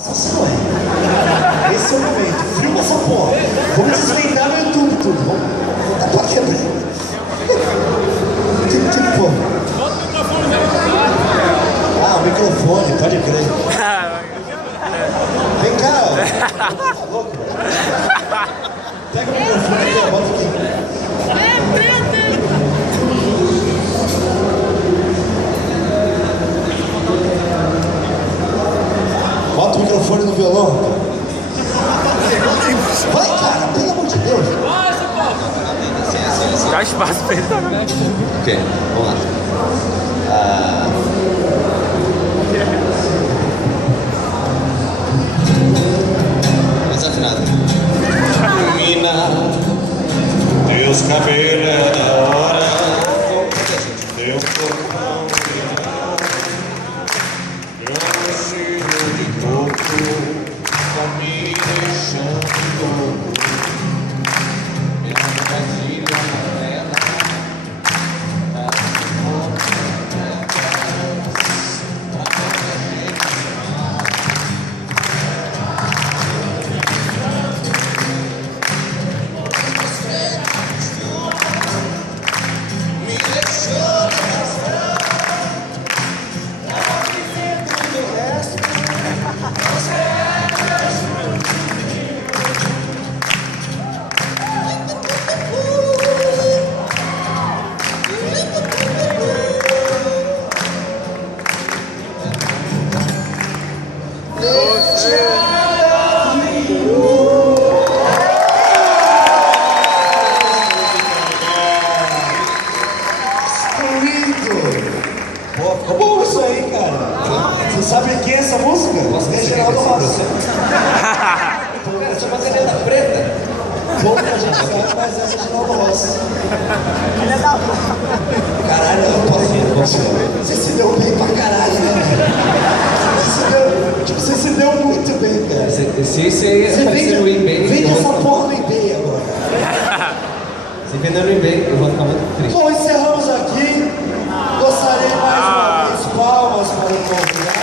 Esse não é. Esse é o momento. Filma essa porra. Vamos desvendar no YouTube tudo. Vamos pra quebrar. Que porra? Ah, o microfone, pode crer. Vem cá, ó. Tá louco? Pega o microfone aqui, ó. Bota aqui. Bota o microfone no violão. Vai, cara, pelo amor de Deus. Dá espaço pra ele também. Ok, vamos lá. Mais afinado. Ilumina teus cabelos é da hora. Teu corpão meu cheiro de coco tá me deixando louco. Minha Brasília amarela Pô, ficou bom isso aí, cara. Você sabe quem é essa música? É Geraldo Rossi. Essa é uma caneta preta. Pouca gente sabe, mas é Geraldo Rossi. Caralho, eu posso. Você se deu bem pra caralho, né? Você se deu muito bem, cara. Se isso aí aparecer no eBay, vende essa porra no eBay agora. se vender no eBay, eu vou ficar muito triste. Bom, encerramos aqui. Gostaria mais uma vez, palmas para o convidado.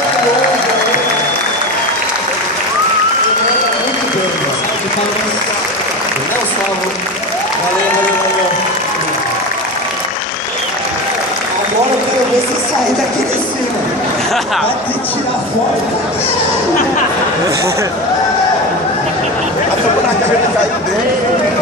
Muito bem, Não salvo. valeu. Agora eu quero ver você sair daqui de cima. Vai ter que tirar foto. A câmera caiu dentro.